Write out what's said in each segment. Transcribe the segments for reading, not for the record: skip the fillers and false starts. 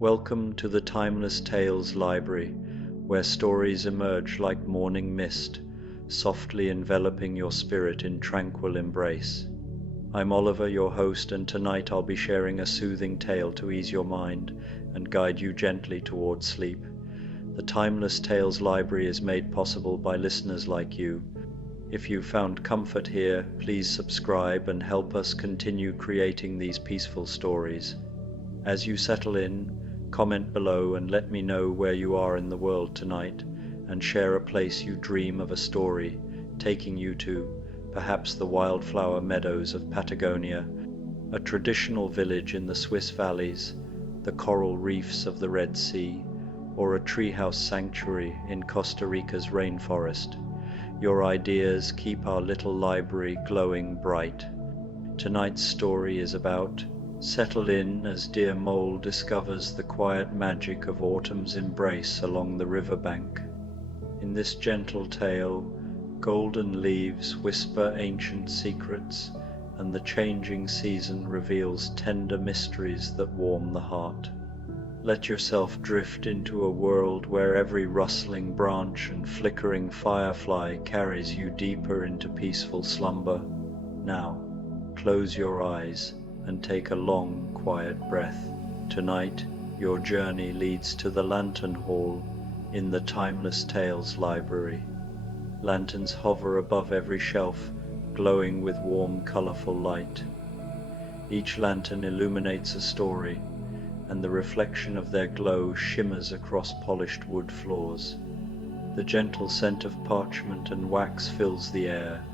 Welcome to the Timeless Tales Library, where stories emerge like morning mist, softly enveloping your spirit in tranquil embrace. I'm Oliver, your host, and tonight I'll be sharing a soothing tale to ease your mind and guide you gently towards sleep. The Timeless Tales Library is made possible by listeners like you. If you found comfort here, please subscribe and help us continue creating these peaceful stories. As you settle in, comment below and let me know where you are in the world tonight, and share a place you dream of a story taking you to, perhaps the wildflower meadows of Patagonia, a traditional village in the Swiss valleys, the coral reefs of the Red Sea, or a treehouse sanctuary in Costa Rica's rainforest. Your ideas keep our little library glowing bright. Tonight's story is about Settle in as dear Mole discovers the quiet magic of autumn's embrace along the riverbank. In this gentle tale, golden leaves whisper ancient secrets, and the changing season reveals tender mysteries that warm the heart. Let yourself drift into a world where every rustling branch and flickering firefly carries you deeper into peaceful slumber. Now, close your eyes and take a long, quiet breath. Tonight, your journey leads to the Lantern Hall in the Timeless Tales Library. Lanterns hover above every shelf, glowing with warm, colorful light. Each lantern illuminates a story, and the reflection of their glow shimmers across polished wood floors. The gentle scent of parchment and wax fills the air,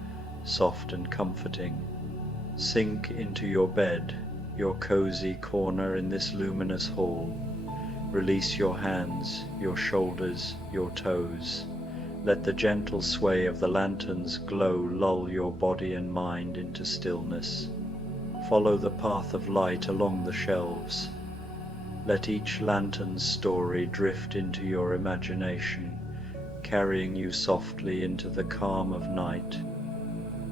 soft and comforting. Sink into your bed, your cozy corner in this luminous hall. Release your hands, your shoulders, your toes. Let the gentle sway of the lantern's glow lull your body and mind into stillness. Follow the path of light along the shelves. Let each lantern's story drift into your imagination, carrying you softly into the calm of night.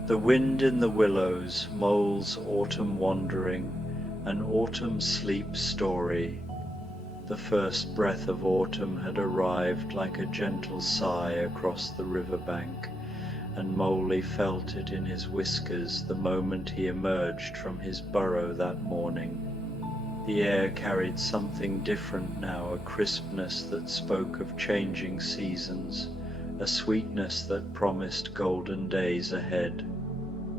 The wind in the willows, Mole's autumn wandering, an autumn sleep story. The first breath of autumn had arrived like a gentle sigh across the riverbank, and Mole felt it in his whiskers the moment he emerged from his burrow that morning. The air carried something different now, a crispness that spoke of changing seasons, a sweetness that promised golden days ahead.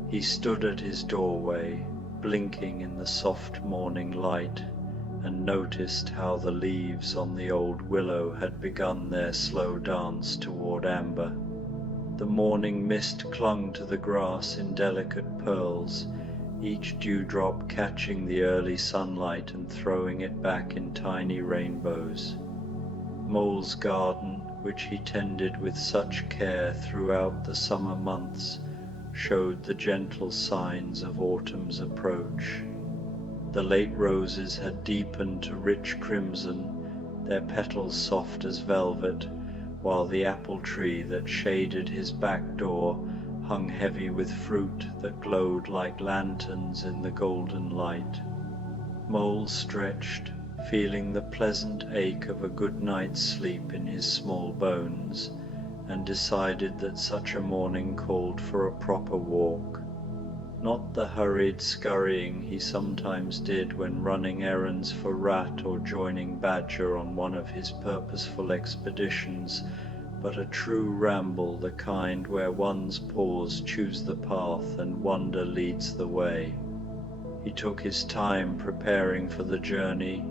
He stood at his doorway, blinking in the soft morning light, and noticed how the leaves on the old willow had begun their slow dance toward amber. The morning mist clung to the grass in delicate pearls, each dewdrop catching the early sunlight and throwing it back in tiny rainbows. Mole's garden, which he tended with such care throughout the summer months, showed the gentle signs of autumn's approach. The late roses had deepened to rich crimson, their petals soft as velvet, while the apple tree that shaded his back door hung heavy with fruit that glowed like lanterns in the golden light. Mole stretched, feeling the pleasant ache of a good night's sleep in his small bones, and decided that such a morning called for a proper walk. Not the hurried scurrying he sometimes did when running errands for Rat or joining Badger on one of his purposeful expeditions, but a true ramble, the kind where one's paws choose the path and wonder leads the way. He took his time preparing for the journey,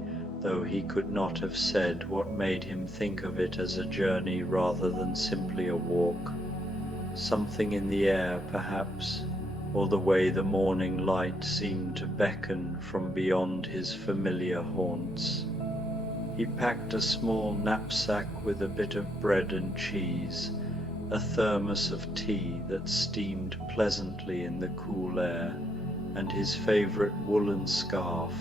though he could not have said what made him think of it as a journey rather than simply a walk. Something in the air, perhaps, or the way the morning light seemed to beckon from beyond his familiar haunts. He packed a small knapsack with a bit of bread and cheese, a thermos of tea that steamed pleasantly in the cool air, and his favorite woolen scarf,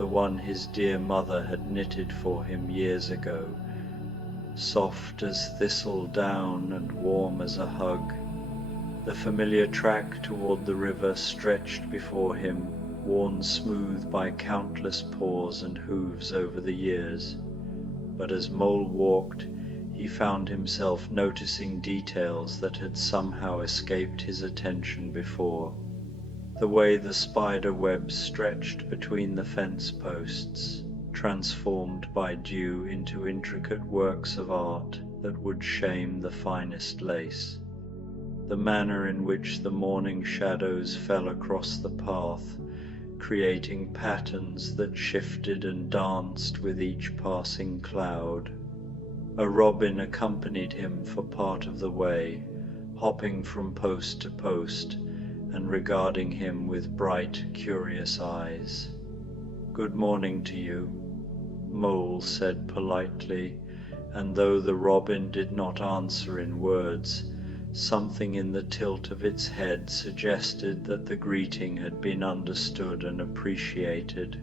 the one his dear mother had knitted for him years ago, soft as thistle down and warm as a hug. The familiar track toward the river stretched before him, worn smooth by countless paws and hooves over the years. But as Mole walked, he found himself noticing details that had somehow escaped his attention before. The way the spider webs stretched between the fence posts, transformed by dew into intricate works of art that would shame the finest lace. The manner in which the morning shadows fell across the path, creating patterns that shifted and danced with each passing cloud. A robin accompanied him for part of the way, hopping from post to post and regarding him with bright, curious eyes. "Good morning to you," Mole said politely, and though the robin did not answer in words, something in the tilt of its head suggested that the greeting had been understood and appreciated.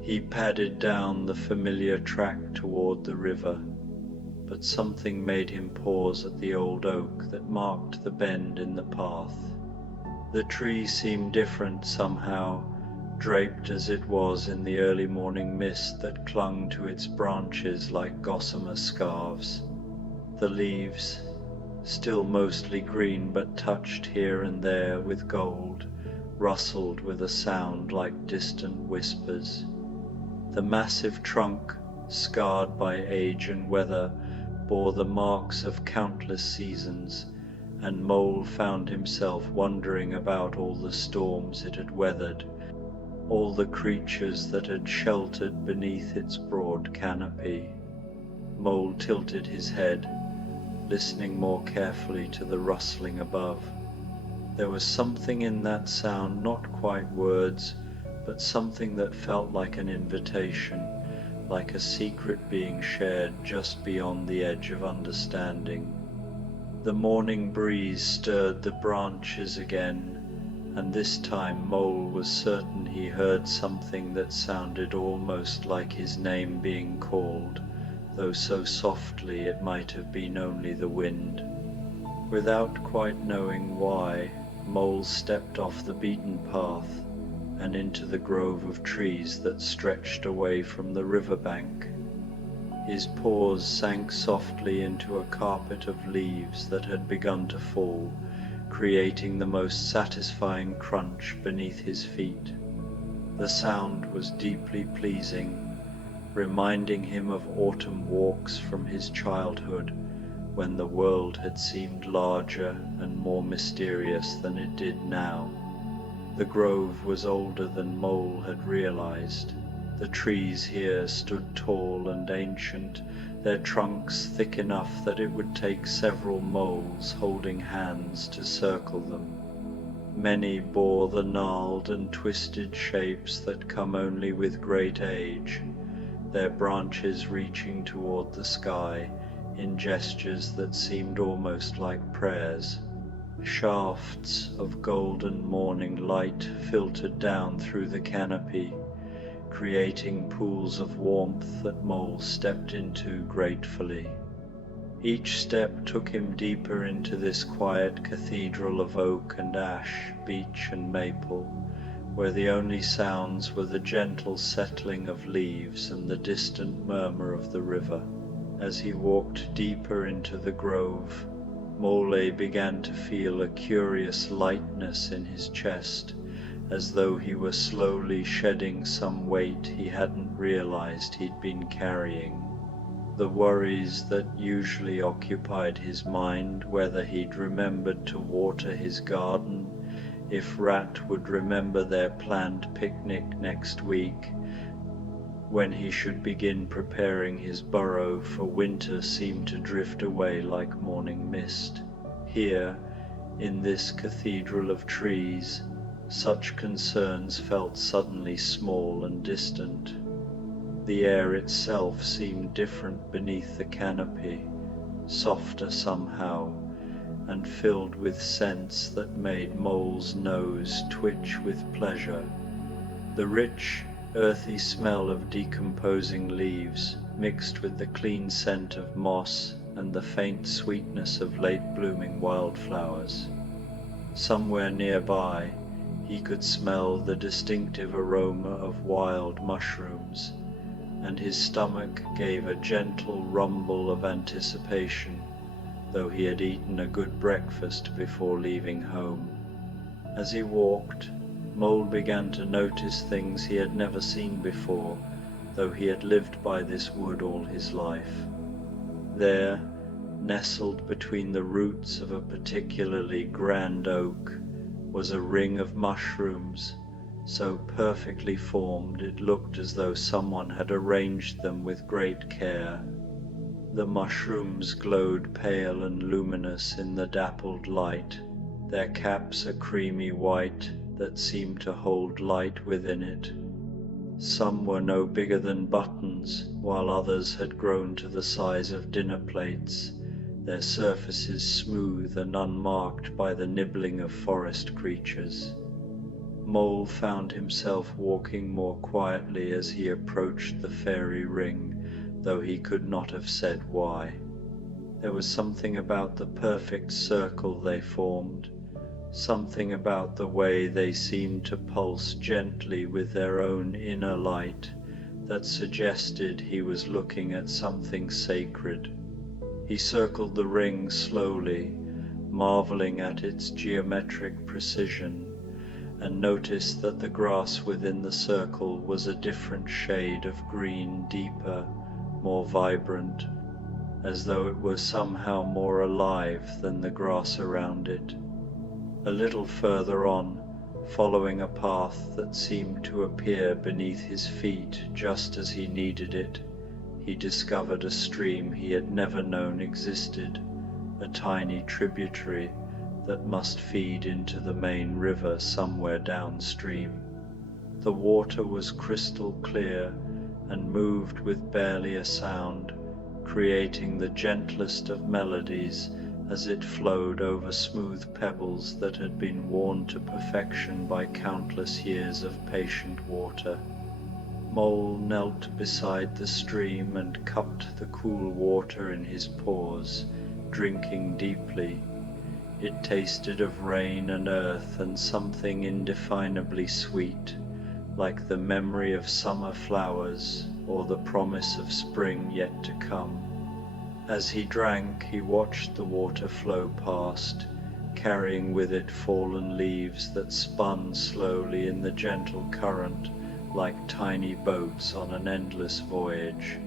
He padded down the familiar track toward the river, but something made him pause at the old oak that marked the bend in the path. The tree seemed different somehow, draped as it was in the early morning mist that clung to its branches like gossamer scarves. The leaves, still mostly green but touched here and there with gold, rustled with a sound like distant whispers. The massive trunk, scarred by age and weather, bore the marks of countless seasons, and Mole found himself wondering about all the storms it had weathered, all the creatures that had sheltered beneath its broad canopy. Mole tilted his head, listening more carefully to the rustling above. There was something in that sound, not quite words, but something that felt like an invitation, like a secret being shared just beyond the edge of understanding. The morning breeze stirred the branches again, and this time Mole was certain he heard something that sounded almost like his name being called, though so softly it might have been only the wind. Without quite knowing why, Mole stepped off the beaten path and into the grove of trees that stretched away from the riverbank. His paws sank softly into a carpet of leaves that had begun to fall, creating the most satisfying crunch beneath his feet. The sound was deeply pleasing, reminding him of autumn walks from his childhood, when the world had seemed larger and more mysterious than it did now. The grove was older than Mole had realized. The trees here stood tall and ancient, their trunks thick enough that it would take several moles holding hands to circle them. Many bore the gnarled and twisted shapes that come only with great age, their branches reaching toward the sky in gestures that seemed almost like prayers. Shafts of golden morning light filtered down through the canopy, creating pools of warmth that Mole stepped into gratefully. Each step took him deeper into this quiet cathedral of oak and ash, beech and maple, where the only sounds were the gentle settling of leaves and the distant murmur of the river. As he walked deeper into the grove, Mole began to feel a curious lightness in his chest, as though he were slowly shedding some weight he hadn't realized he'd been carrying. The worries that usually occupied his mind, whether he'd remembered to water his garden, if Rat would remember their planned picnic next week, when he should begin preparing his burrow for winter, seemed to drift away like morning mist. Here, in this cathedral of trees, such concerns felt suddenly small and distant. The air itself seemed different beneath the canopy, softer somehow, and filled with scents that made Mole's nose twitch with pleasure. The rich, earthy smell of decomposing leaves, mixed with the clean scent of moss and the faint sweetness of late-blooming wildflowers. Somewhere nearby, He could smell the distinctive aroma of wild mushrooms, and his stomach gave a gentle rumble of anticipation, though he had eaten a good breakfast before leaving home. As he walked, Mole began to notice things he had never seen before, though he had lived by this wood all his life. There, nestled between the roots of a particularly grand oak, was a ring of mushrooms, so perfectly formed it looked as though someone had arranged them with great care. The mushrooms glowed pale and luminous in the dappled light, their caps a creamy white that seemed to hold light within it. Some were no bigger than buttons, while others had grown to the size of dinner plates, their surfaces smooth and unmarked by the nibbling of forest creatures. Mole found himself walking more quietly as he approached the fairy ring, though he could not have said why. There was something about the perfect circle they formed, something about the way they seemed to pulse gently with their own inner light, that suggested he was looking at something sacred. He circled the ring slowly, marveling at its geometric precision, and noticed that the grass within the circle was a different shade of green, deeper, more vibrant, as though it were somehow more alive than the grass around it. A little further on, following a path that seemed to appear beneath his feet just as he needed it, he discovered a stream he had never known existed, a tiny tributary that must feed into the main river somewhere downstream. The water was crystal clear and moved with barely a sound, creating the gentlest of melodies as it flowed over smooth pebbles that had been worn to perfection by countless years of patient water. Mole knelt beside the stream and cupped the cool water in his paws, drinking deeply. It tasted of rain and earth and something indefinably sweet, like the memory of summer flowers or the promise of spring yet to come. As he drank, he watched the water flow past, carrying with it fallen leaves that spun slowly in the gentle current like tiny boats on an endless voyage.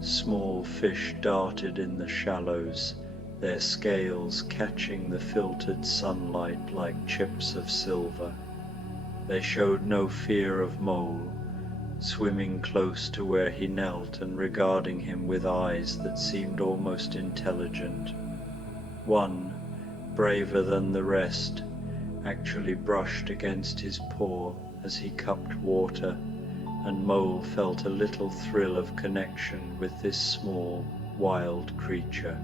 Small fish darted in the shallows, their scales catching the filtered sunlight like chips of silver. They showed no fear of Mole, swimming close to where he knelt and regarding him with eyes that seemed almost intelligent. One, braver than the rest, actually brushed against his paw as he cupped water, and Mole felt a little thrill of connection with this small, wild creature.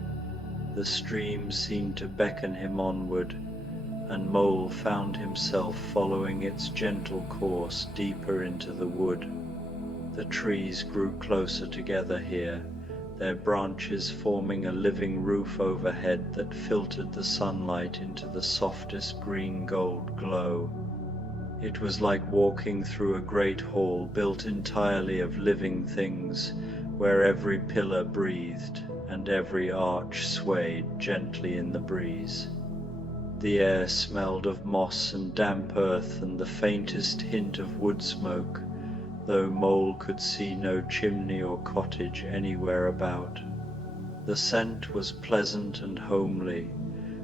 The stream seemed to beckon him onward, and Mole found himself following its gentle course deeper into the wood. The trees grew closer together here, their branches forming a living roof overhead that filtered the sunlight into the softest green-gold glow. It was like walking through a great hall built entirely of living things, where every pillar breathed and every arch swayed gently in the breeze. The air smelled of moss and damp earth and the faintest hint of wood smoke, though Mole could see no chimney or cottage anywhere about. The scent was pleasant and homely,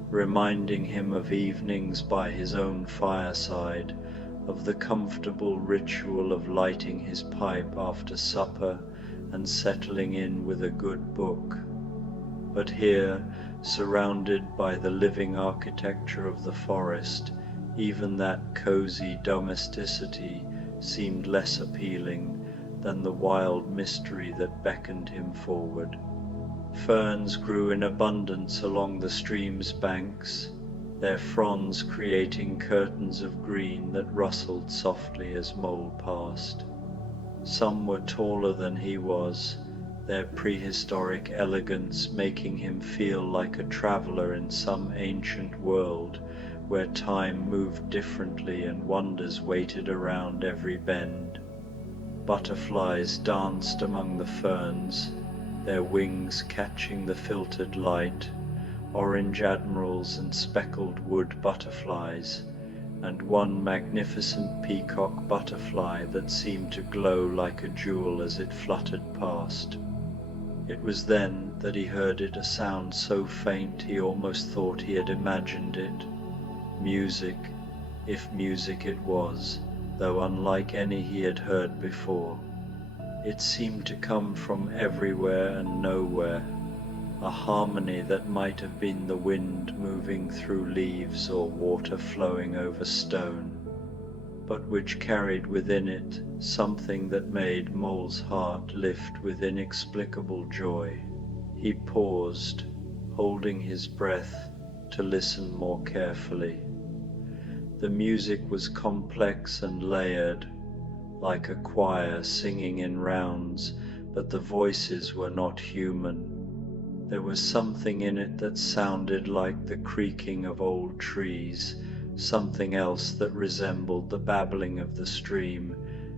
reminding him of evenings by his own fireside, of the comfortable ritual of lighting his pipe after supper and settling in with a good book. But here, surrounded by the living architecture of the forest, even that cozy domesticity seemed less appealing than the wild mystery that beckoned him forward. Ferns grew in abundance along the stream's banks, their fronds creating curtains of green that rustled softly as Mole passed. Some were taller than he was, their prehistoric elegance making him feel like a traveler in some ancient world where time moved differently and wonders waited around every bend. Butterflies danced among the ferns, their wings catching the filtered light, orange admirals and speckled wood butterflies, and one magnificent peacock butterfly that seemed to glow like a jewel as it fluttered past. It was then that he heard it, a sound so faint he almost thought he had imagined it. Music, if music it was, though unlike any he had heard before. It seemed to come from everywhere and nowhere, a harmony that might have been the wind moving through leaves or water flowing over stone, but which carried within it something that made Mole's heart lift with inexplicable joy. He paused, holding his breath, to listen more carefully. The music was complex and layered, like a choir singing in rounds, but the voices were not human. There was something in it that sounded like the creaking of old trees, something else that resembled the babbling of the stream,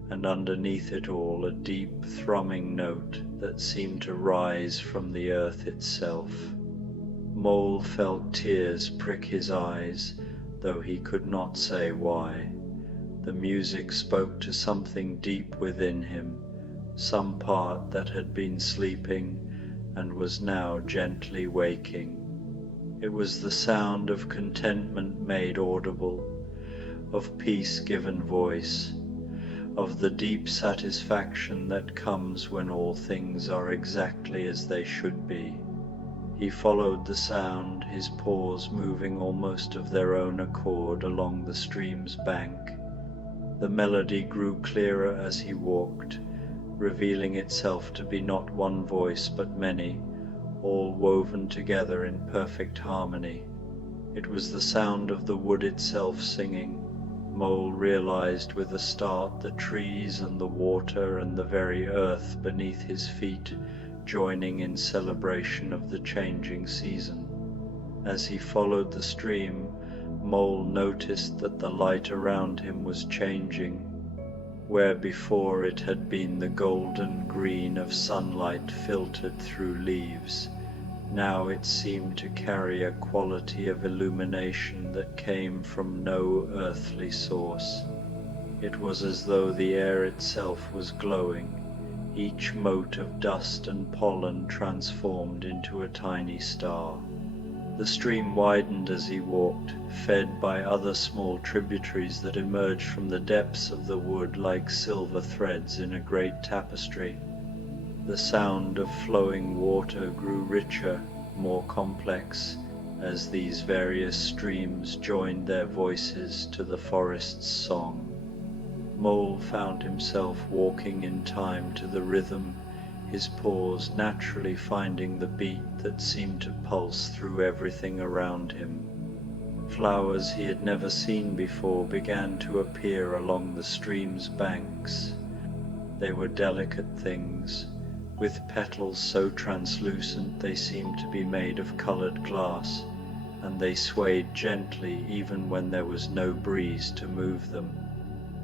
and underneath it all a deep thrumming note that seemed to rise from the earth itself. Mole felt tears prick his eyes, though he could not say why. The music spoke to something deep within him, some part that had been sleeping and was now gently waking. It was the sound of contentment made audible, of peace given voice, of the deep satisfaction that comes when all things are exactly as they should be. He followed the sound, his paws moving almost of their own accord along the stream's bank. The melody grew clearer as he walked, revealing itself to be not one voice but many, all woven together in perfect harmony. It was the sound of the wood itself singing. Mole realized with a start the trees and the water and the very earth beneath his feet joining in celebration of the changing season. As he followed the stream, Mole noticed that the light around him was changing. Where before it had been the golden green of sunlight filtered through leaves, now it seemed to carry a quality of illumination that came from no earthly source. It was as though the air itself was glowing, each mote of dust and pollen transformed into a tiny star. The stream widened as he walked, fed by other small tributaries that emerged from the depths of the wood like silver threads in a great tapestry. The sound of flowing water grew richer, more complex, as these various streams joined their voices to the forest's song. Mole found himself walking in time to the rhythm, his paws naturally finding the beat that seemed to pulse through everything around him. Flowers he had never seen before began to appear along the stream's banks. They were delicate things, with petals so translucent they seemed to be made of colored glass, and they swayed gently even when there was no breeze to move them.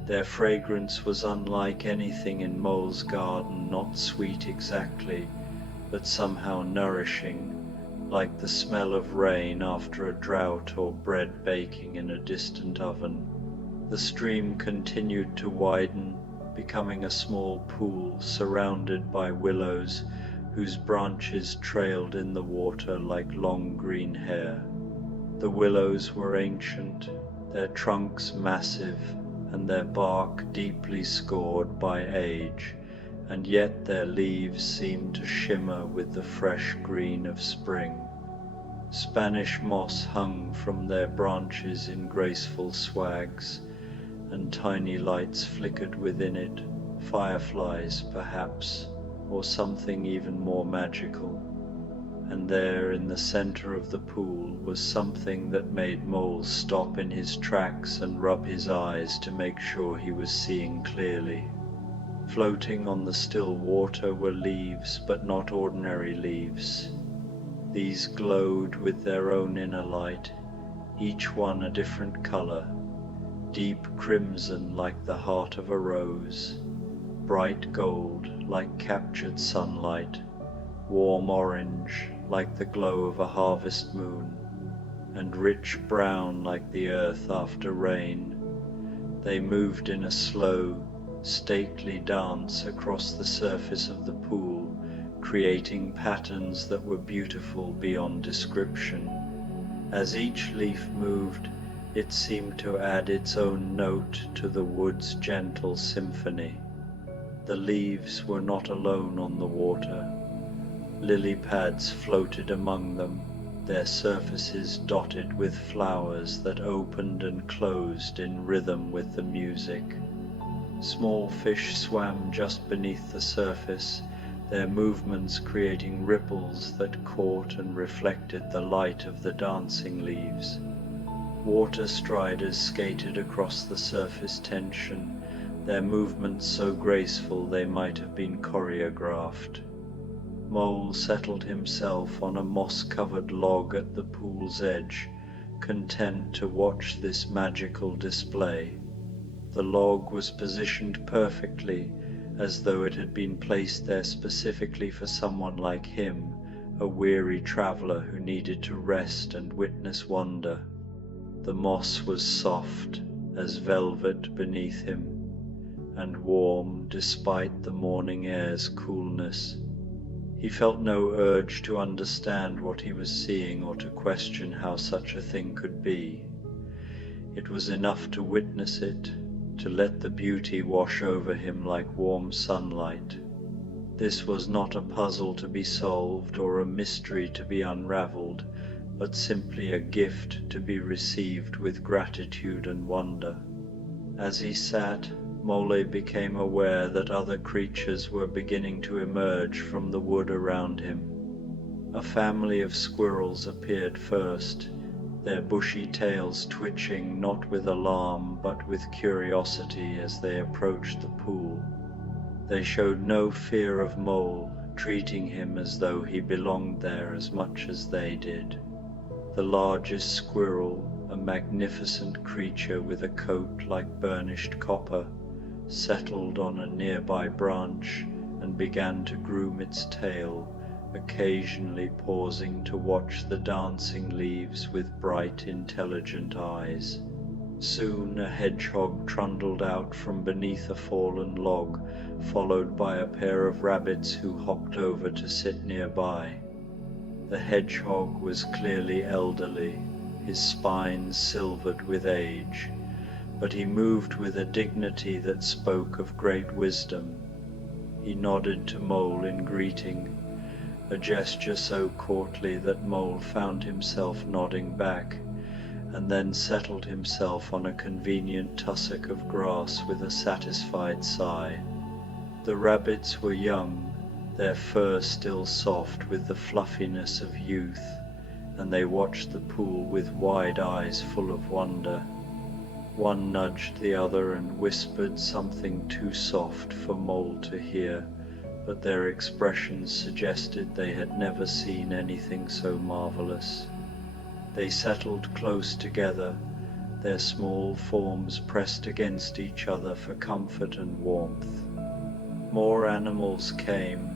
Their fragrance was unlike anything in Mole's garden, not sweet exactly, but somehow nourishing, like the smell of rain after a drought or bread baking in a distant oven. The stream continued to widen, becoming a small pool surrounded by willows whose branches trailed in the water like long green hair. The willows were ancient, their trunks massive, and their bark deeply scored by age, and yet their leaves seemed to shimmer with the fresh green of spring. Spanish moss hung from their branches in graceful swags, and tiny lights flickered within it, fireflies perhaps, or something even more magical. And there in the center of the pool was something that made Mole stop in his tracks and rub his eyes to make sure he was seeing clearly. Floating on the still water were leaves, but not ordinary leaves. These glowed with their own inner light, each one a different color, deep crimson like the heart of a rose, bright gold like captured sunlight, warm orange like the glow of a harvest moon, and rich brown like the earth after rain. They moved in a slow, stately dance across the surface of the pool, creating patterns that were beautiful beyond description. As each leaf moved, it seemed to add its own note to the wood's gentle symphony. The leaves were not alone on the water. Lily pads floated among them, their surfaces dotted with flowers that opened and closed in rhythm with the music. Small fish swam just beneath the surface, their movements creating ripples that caught and reflected the light of the dancing leaves. Water striders skated across the surface tension, their movements so graceful they might have been choreographed. Mole settled himself on a moss-covered log at the pool's edge, content to watch this magical display. The log was positioned perfectly, as though it had been placed there specifically for someone like him, a weary traveler who needed to rest and witness wonder. The moss was soft as velvet beneath him, and warm despite the morning air's coolness. He felt no urge to understand what he was seeing or to question how such a thing could be. It was enough to witness it, to let the beauty wash over him like warm sunlight. This was not a puzzle to be solved or a mystery to be unraveled, but simply a gift to be received with gratitude and wonder. As he sat, Mole became aware that other creatures were beginning to emerge from the wood around him. A family of squirrels appeared first, their bushy tails twitching not with alarm but with curiosity as they approached the pool. They showed no fear of Mole, treating him as though he belonged there as much as they did. The largest squirrel, a magnificent creature with a coat like burnished copper, settled on a nearby branch and began to groom its tail, occasionally pausing to watch the dancing leaves with bright, intelligent eyes. Soon a hedgehog trundled out from beneath a fallen log, followed by a pair of rabbits who hopped over to sit nearby. The hedgehog was clearly elderly, his spine silvered with age, but he moved with a dignity that spoke of great wisdom. He nodded to Mole in greeting, a gesture so courtly that Mole found himself nodding back, and then settled himself on a convenient tussock of grass with a satisfied sigh. The rabbits were young, their fur still soft with the fluffiness of youth, and they watched the pool with wide eyes full of wonder. One nudged the other and whispered something too soft for Mole to hear, but their expressions suggested they had never seen anything so marvelous. They settled close together, their small forms pressed against each other for comfort and warmth. More animals came,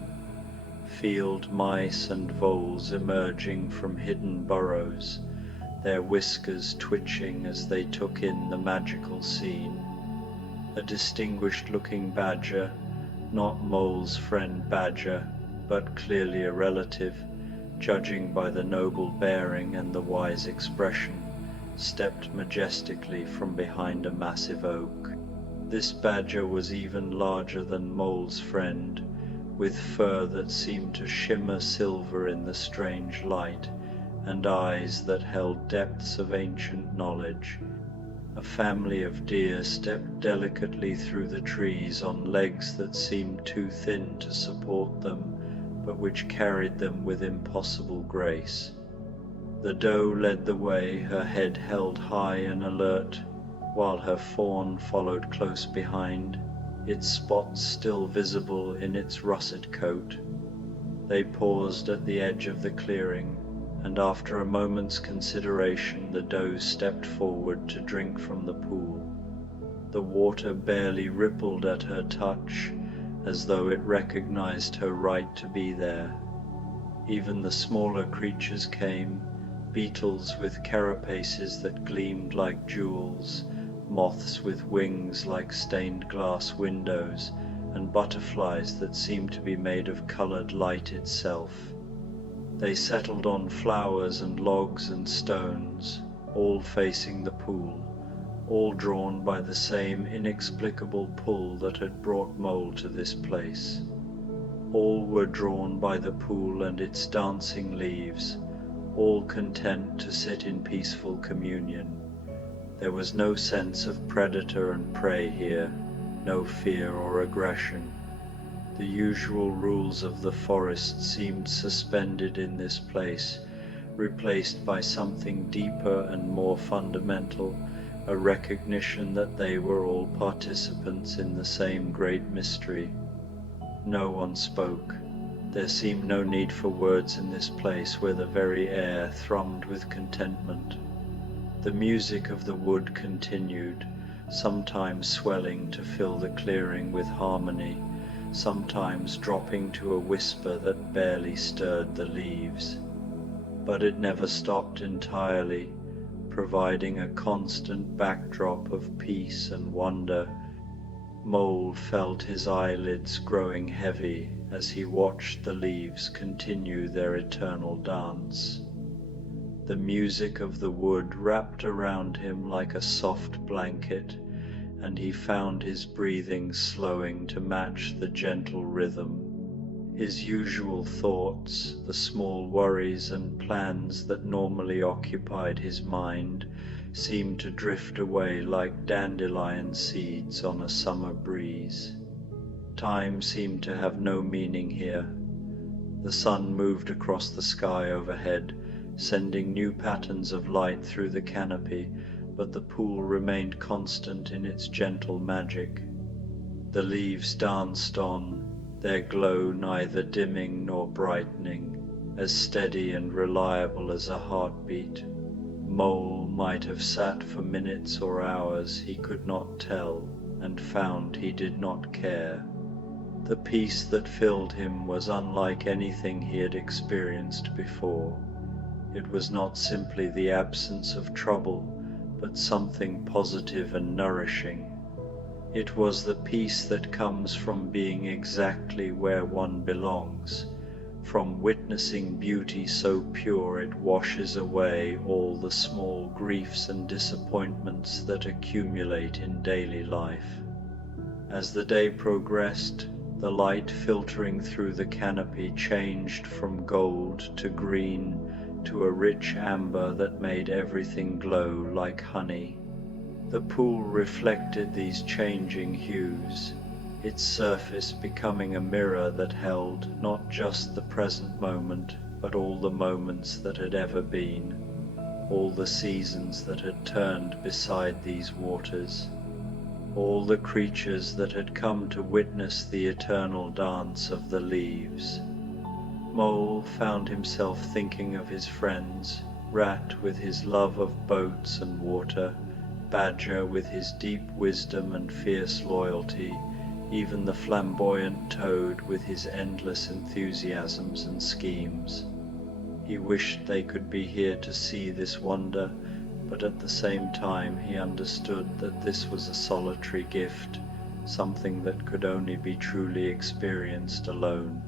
field mice and voles emerging from hidden burrows, their whiskers twitching as they took in the magical scene. A distinguished-looking badger, not Mole's friend Badger, but clearly a relative, judging by the noble bearing and the wise expression, stepped majestically from behind a massive oak. This badger was even larger than Mole's friend, with fur that seemed to shimmer silver in the strange light, and eyes that held depths of ancient knowledge. A family of deer stepped delicately through the trees on legs that seemed too thin to support them, but which carried them with impossible grace. The doe led the way, her head held high and alert, while her fawn followed close behind, its spots still visible in its russet coat. They paused at the edge of the clearing, and after a moment's consideration the doe stepped forward to drink from the pool. The water barely rippled at her touch, as though it recognized her right to be there. Even the smaller creatures came, beetles with carapaces that gleamed like jewels, moths with wings like stained glass windows, and butterflies that seemed to be made of colored light itself. They settled on flowers and logs and stones, all facing the pool, all drawn by the same inexplicable pull that had brought Mole to this place. All were drawn by the pool and its dancing leaves, all content to sit in peaceful communion. There was no sense of predator and prey here, no fear or aggression. The usual rules of the forest seemed suspended in this place, replaced by something deeper and more fundamental, a recognition that they were all participants in the same great mystery. No one spoke. There seemed no need for words in this place where the very air thrummed with contentment. The music of the wood continued, sometimes swelling to fill the clearing with harmony, sometimes dropping to a whisper that barely stirred the leaves. But it never stopped entirely, providing a constant backdrop of peace and wonder. Mole felt his eyelids growing heavy as he watched the leaves continue their eternal dance. The music of the wood wrapped around him like a soft blanket, and he found his breathing slowing to match the gentle rhythm. His usual thoughts, the small worries and plans that normally occupied his mind, seemed to drift away like dandelion seeds on a summer breeze. Time seemed to have no meaning here. The sun moved across the sky overhead, sending new patterns of light through the canopy, but the pool remained constant in its gentle magic. The leaves danced on, their glow neither dimming nor brightening, as steady and reliable as a heartbeat. Mole might have sat for minutes or hours, he could not tell, and found he did not care. The peace that filled him was unlike anything he had experienced before. It was not simply the absence of trouble, but something positive and nourishing. It was the peace that comes from being exactly where one belongs, from witnessing beauty so pure it washes away all the small griefs and disappointments that accumulate in daily life. As the day progressed, the light filtering through the canopy changed from gold to green to a rich amber that made everything glow like honey. The pool reflected these changing hues, its surface becoming a mirror that held not just the present moment, but all the moments that had ever been, all the seasons that had turned beside these waters, all the creatures that had come to witness the eternal dance of the leaves. Mole found himself thinking of his friends, Rat with his love of boats and water, Badger with his deep wisdom and fierce loyalty, even the flamboyant Toad with his endless enthusiasms and schemes. He wished they could be here to see this wonder, but at the same time he understood that this was a solitary gift, something that could only be truly experienced alone.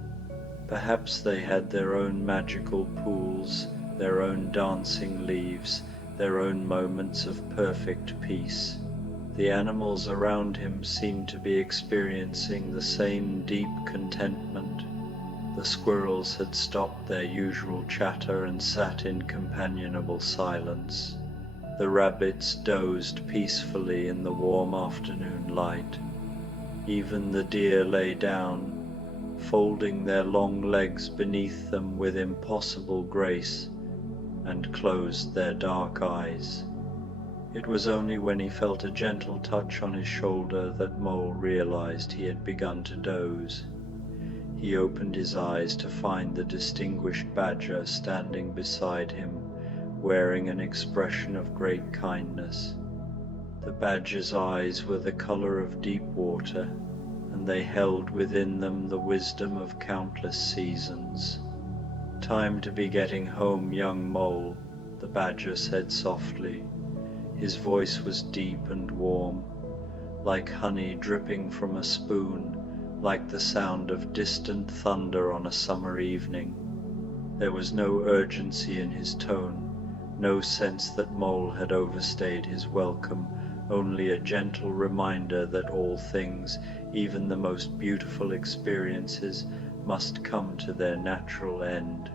Perhaps they had their own magical pools, their own dancing leaves, their own moments of perfect peace. The animals around him seemed to be experiencing the same deep contentment. The squirrels had stopped their usual chatter and sat in companionable silence. The rabbits dozed peacefully in the warm afternoon light. Even the deer lay down, folding their long legs beneath them with impossible grace, and closed their dark eyes. It was only when he felt a gentle touch on his shoulder that Mole realized he had begun to doze. He opened his eyes to find the distinguished badger standing beside him, wearing an expression of great kindness. The badger's eyes were the color of deep water, and they held within them the wisdom of countless seasons. "Time to be getting home, young mole," the badger said softly. His voice was deep and warm, like honey dripping from a spoon, like the sound of distant thunder on a summer evening. There was no urgency in his tone, no sense that Mole had overstayed his welcome, only a gentle reminder that all things, even the most beautiful experiences, must come to their natural end.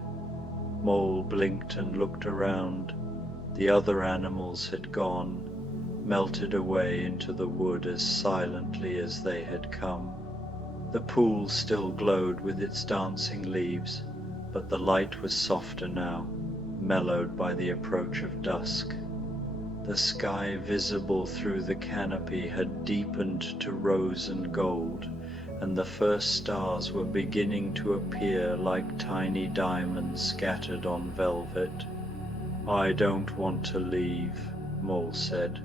Mole blinked and looked around. The other animals had gone, melted away into the wood as silently as they had come. The pool still glowed with its dancing leaves, but the light was softer now, mellowed by the approach of dusk. The sky visible through the canopy had deepened to rose and gold, and the first stars were beginning to appear like tiny diamonds scattered on velvet. "I don't want to leave," Mole said,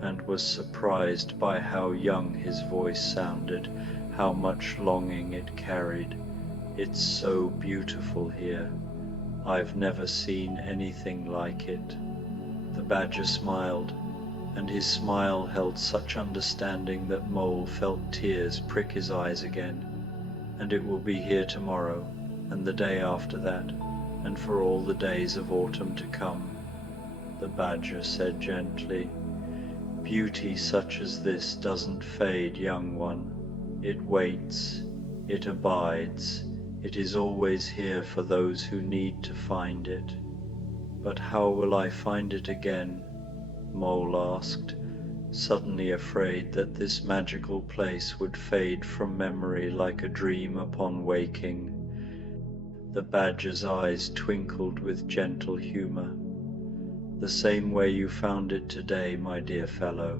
and was surprised by how young his voice sounded, how much longing it carried. "It's so beautiful here. I've never seen anything like it." The badger smiled, and his smile held such understanding that Mole felt tears prick his eyes again. "And it will be here tomorrow, and the day after that, and for all the days of autumn to come," the badger said gently. "Beauty such as this doesn't fade, young one. It waits, it abides, it is always here for those who need to find it." "But how will I find it again?" Mole asked, suddenly afraid that this magical place would fade from memory like a dream upon waking. The badger's eyes twinkled with gentle humor. "The same way you found it today, my dear fellow.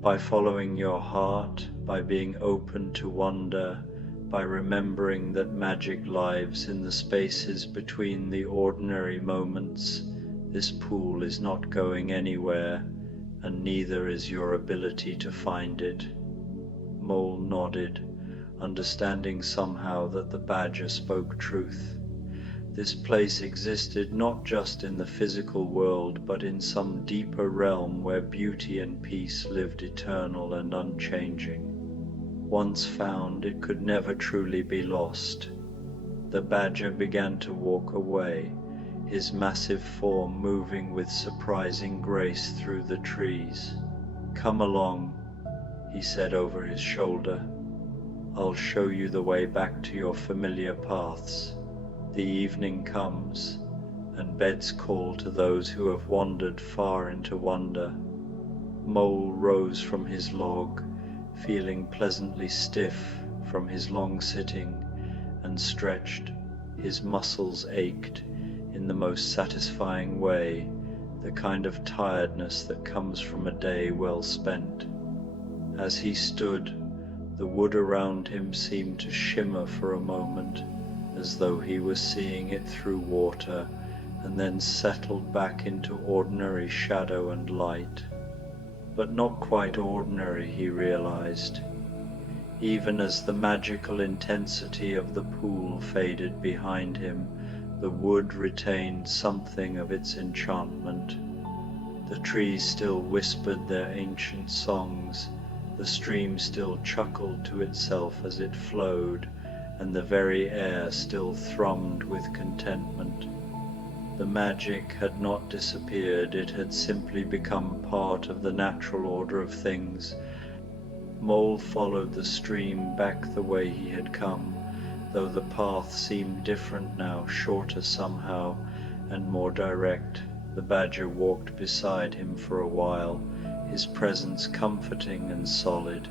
By following your heart, by being open to wonder, by remembering that magic lives in the spaces between the ordinary moments. This pool is not going anywhere, and neither is your ability to find it." Mole nodded, understanding somehow that the badger spoke truth. This place existed not just in the physical world, but in some deeper realm where beauty and peace lived eternal and unchanging. Once found, it could never truly be lost. The badger began to walk away, his massive form moving with surprising grace through the trees. "Come along," he said over his shoulder. "I'll show you the way back to your familiar paths. The evening comes, and beds call to those who have wandered far into wonder." Mole rose from his log, feeling pleasantly stiff from his long sitting, and stretched. His muscles ached in the most satisfying way, the kind of tiredness that comes from a day well spent. As he stood, the wood around him seemed to shimmer for a moment, as though he was seeing it through water, and then settled back into ordinary shadow and light. But not quite ordinary, he realized. Even as the magical intensity of the pool faded behind him, the wood retained something of its enchantment. The trees still whispered their ancient songs, the stream still chuckled to itself as it flowed, and the very air still thrummed with contentment. The magic had not disappeared, it had simply become part of the natural order of things. Mole followed the stream back the way he had come, though the path seemed different now, shorter somehow, and more direct. The badger walked beside him for a while, his presence comforting and solid.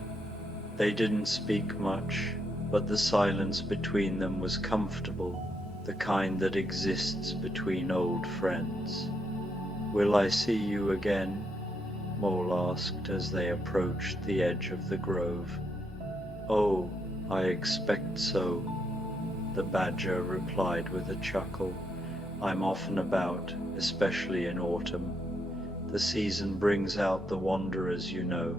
They didn't speak much, but the silence between them was comfortable, the kind that exists between old friends. "Will I see you again?" Mole asked as they approached the edge of the grove. "Oh, I expect so," The badger replied with a chuckle. I'm often about, especially in autumn. The season brings out the wanderers, you know,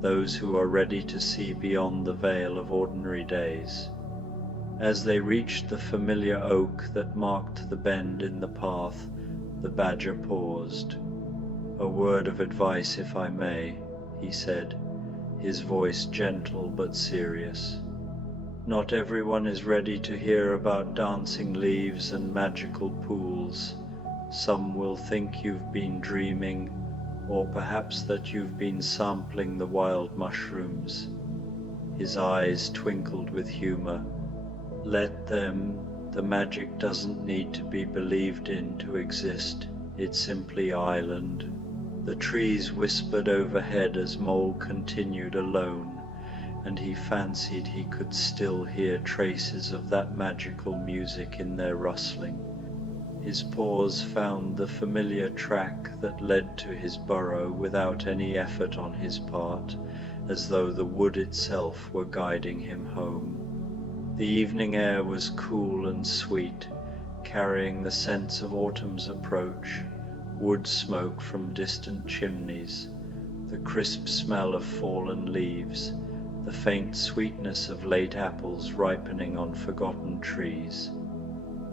those who are ready to see beyond the veil of ordinary days. As they reached the familiar oak that marked the bend in the path, the badger paused. A word of advice, if I may, he said, his voice gentle but serious. Not everyone is ready to hear about dancing leaves and magical pools. Some will think you've been dreaming, or perhaps that you've been sampling the wild mushrooms. His eyes twinkled with humor. Let them. The magic doesn't need to be believed in to exist. It's simply island. The trees whispered overhead as Mole continued alone, and he fancied he could still hear traces of that magical music in their rustling. His paws found the familiar track that led to his burrow without any effort on his part, as though the wood itself were guiding him home. The evening air was cool and sweet, carrying the sense of autumn's approach, wood smoke from distant chimneys, the crisp smell of fallen leaves, the faint sweetness of late apples ripening on forgotten trees.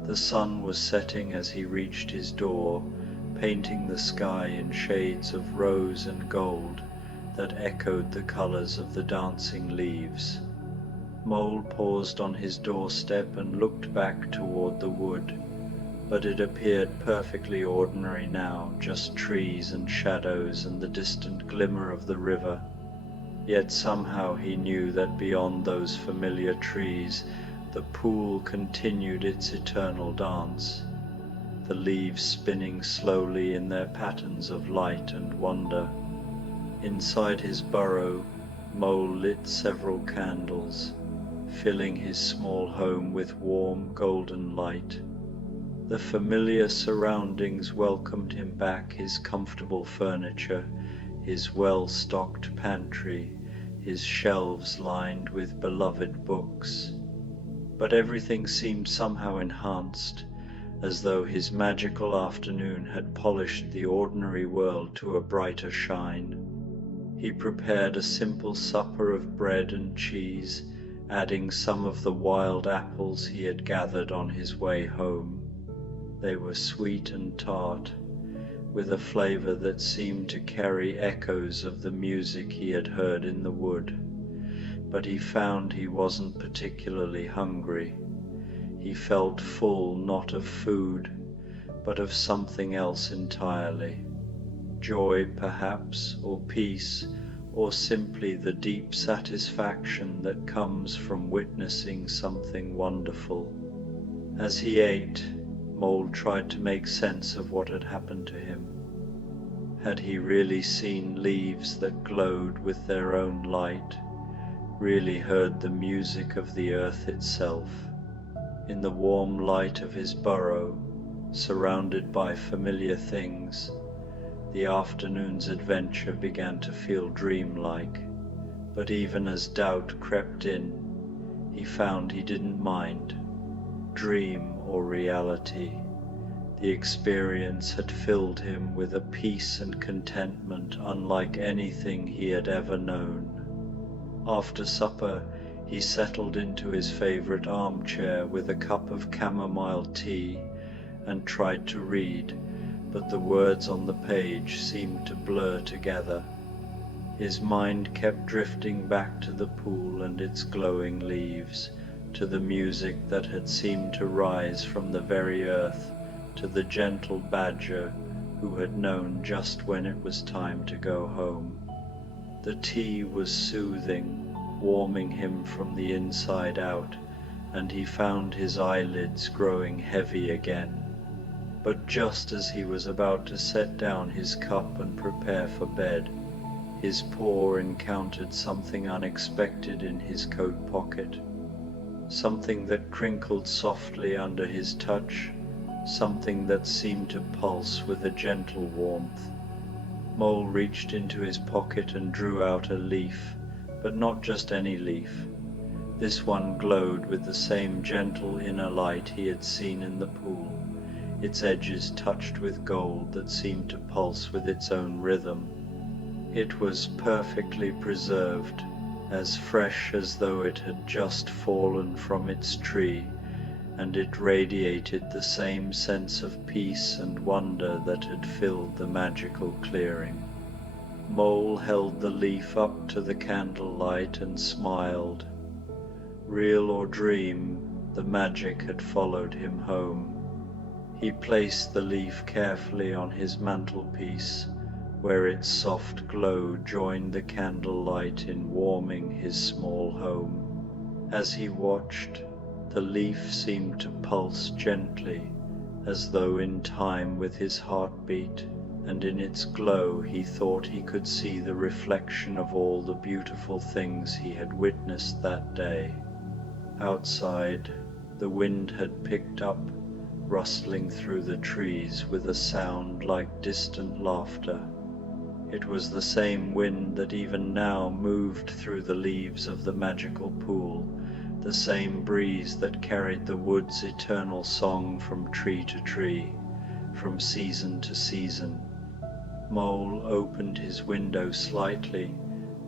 The sun was setting as he reached his door, painting the sky in shades of rose and gold that echoed the colors of the dancing leaves. Mole paused on his doorstep and looked back toward the wood, but it appeared perfectly ordinary now, just trees and shadows and the distant glimmer of the river. Yet somehow he knew that beyond those familiar trees, the pool continued its eternal dance, the leaves spinning slowly in their patterns of light and wonder. Inside his burrow, Mole lit several candles, filling his small home with warm golden light. The familiar surroundings welcomed him back, his comfortable furniture, his well-stocked pantry, his shelves lined with beloved books. But everything seemed somehow enhanced, as though his magical afternoon had polished the ordinary world to a brighter shine. He prepared a simple supper of bread and cheese, adding some of the wild apples he had gathered on his way home. They were sweet and tart, with a flavor that seemed to carry echoes of the music he had heard in the wood. But he found he wasn't particularly hungry. He felt full not of food, but of something else entirely. Joy, perhaps, or peace, or simply the deep satisfaction that comes from witnessing something wonderful. As he ate, Mole tried to make sense of what had happened to him. Had he really seen leaves that glowed with their own light, really heard the music of the earth itself? In the warm light of his burrow, surrounded by familiar things, the afternoon's adventure began to feel dreamlike, but even as doubt crept in, he found he didn't mind. Dream or reality, the experience had filled him with a peace and contentment unlike anything he had ever known. After supper, he settled into his favorite armchair with a cup of chamomile tea and tried to read, but the words on the page seemed to blur together. His mind kept drifting back to the pool and its glowing leaves, to the music that had seemed to rise from the very earth, to the gentle badger who had known just when it was time to go home. The tea was soothing, warming him from the inside out, and he found his eyelids growing heavy again. But just as he was about to set down his cup and prepare for bed, his paw encountered something unexpected in his coat pocket, something that crinkled softly under his touch, something that seemed to pulse with a gentle warmth. Mole reached into his pocket and drew out a leaf, but not just any leaf, This one glowed with the same gentle inner light he had seen in the pool, its edges touched with gold that seemed to pulse with its own rhythm. It was perfectly preserved, as fresh as though it had just fallen from its tree, and it radiated the same sense of peace and wonder that had filled the magical clearing. Mole held the leaf up to the candlelight and smiled. Real or dream, the magic had followed him home. He placed the leaf carefully on his mantelpiece, where its soft glow joined the candlelight in warming his small home. As he watched, the leaf seemed to pulse gently, as though in time with his heartbeat, and in its glow he thought he could see the reflection of all the beautiful things he had witnessed that day. Outside, the wind had picked up, rustling through the trees with a sound like distant laughter. It was the same wind that even now moved through the leaves of the magical pool, the same breeze that carried the wood's eternal song from tree to tree, from season to season. Mole opened his window slightly,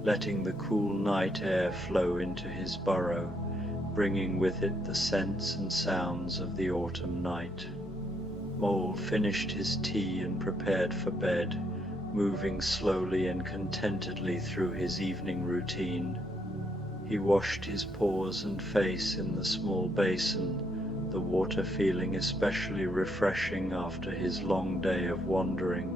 letting the cool night air flow into his burrow, bringing with it the scents and sounds of the autumn night. Mole finished his tea and prepared for bed, moving slowly and contentedly through his evening routine. He washed his paws and face in the small basin, the water feeling especially refreshing after his long day of wandering.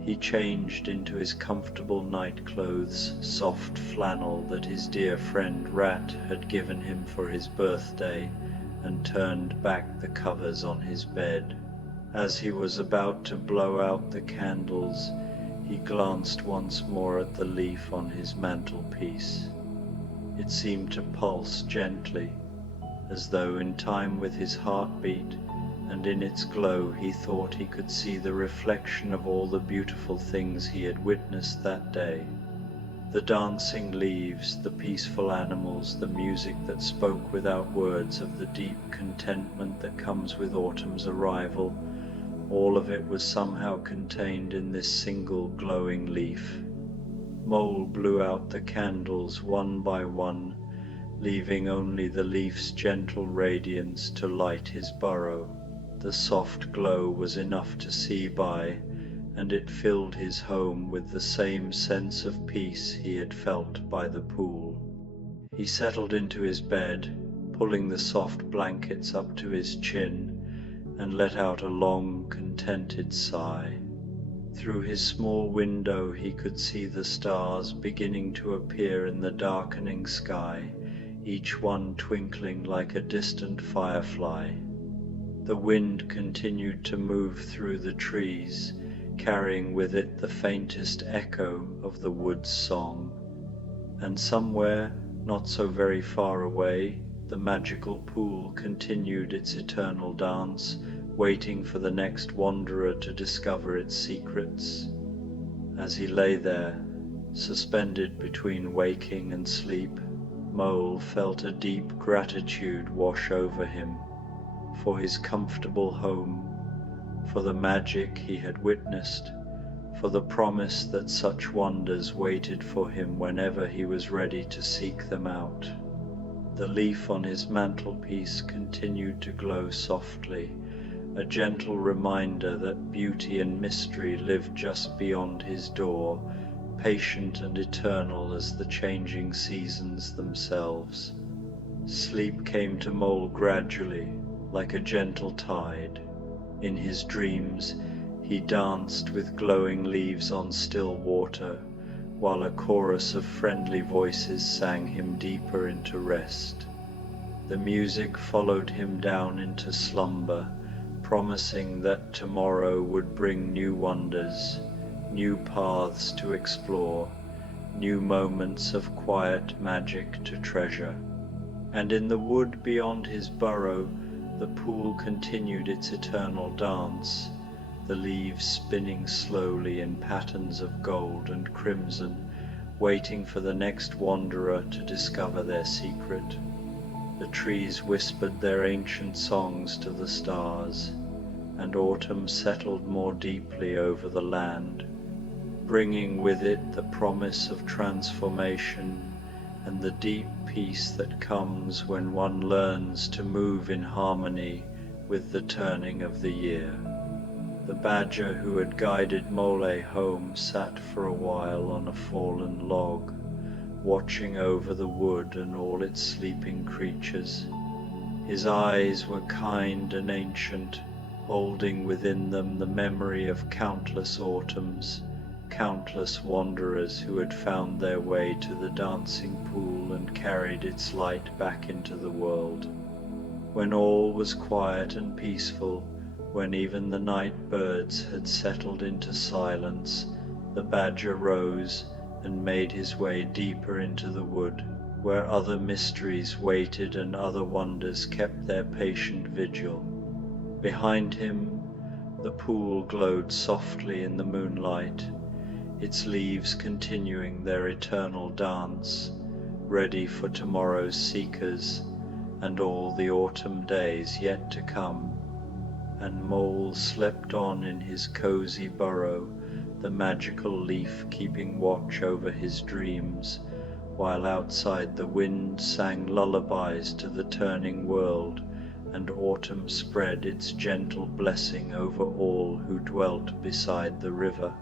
He changed into his comfortable night clothes, soft flannel that his dear friend Rat had given him for his birthday, and turned back the covers on his bed. As he was about to blow out the candles, he glanced once more at the leaf on his mantelpiece. It seemed to pulse gently, as though in time with his heartbeat, and in its glow he thought he could see the reflection of all the beautiful things he had witnessed that day. The dancing leaves, the peaceful animals, the music that spoke without words of the deep contentment that comes with autumn's arrival, all of it was somehow contained in this single glowing leaf. Mole blew out the candles one by one, leaving only the leaf's gentle radiance to light his burrow. The soft glow was enough to see by, and it filled his home with the same sense of peace he had felt by the pool. He settled into his bed, pulling the soft blankets up to his chin, and let out a long, contented sigh. Through his small window he could see the stars beginning to appear in the darkening sky, each one twinkling like a distant firefly. The wind continued to move through the trees, carrying with it the faintest echo of the wood's song. And somewhere, not so very far away, the magical pool continued its eternal dance, waiting for the next wanderer to discover its secrets. As he lay there, suspended between waking and sleep, Mole felt a deep gratitude wash over him, for his comfortable home, for the magic he had witnessed, for the promise that such wonders waited for him whenever he was ready to seek them out. The leaf on his mantelpiece continued to glow softly, a gentle reminder that beauty and mystery lived just beyond his door, patient and eternal as the changing seasons themselves. Sleep came to Mole gradually, like a gentle tide. In his dreams, he danced with glowing leaves on still water, while a chorus of friendly voices sang him deeper into rest. The music followed him down into slumber, promising that tomorrow would bring new wonders, new paths to explore, new moments of quiet magic to treasure. And in the wood beyond his burrow, the pool continued its eternal dance, the leaves spinning slowly in patterns of gold and crimson, waiting for the next wanderer to discover their secret. The trees whispered their ancient songs to the stars, and autumn settled more deeply over the land, bringing with it the promise of transformation and the deep peace that comes when one learns to move in harmony with the turning of the year. The badger who had guided Mole home sat for a while on a fallen log, watching over the wood and all its sleeping creatures. His eyes were kind and ancient, holding within them the memory of countless autumns, countless wanderers who had found their way to the dancing pool and carried its light back into the world. When all was quiet and peaceful, when even the night birds had settled into silence, the badger rose and made his way deeper into the wood, where other mysteries waited and other wonders kept their patient vigil. Behind him, the pool glowed softly in the moonlight, its leaves continuing their eternal dance, ready for tomorrow's seekers and all the autumn days yet to come. And Mole slept on in his cozy burrow, the magical leaf keeping watch over his dreams, while outside the wind sang lullabies to the turning world, and autumn spread its gentle blessing over all who dwelt beside the river.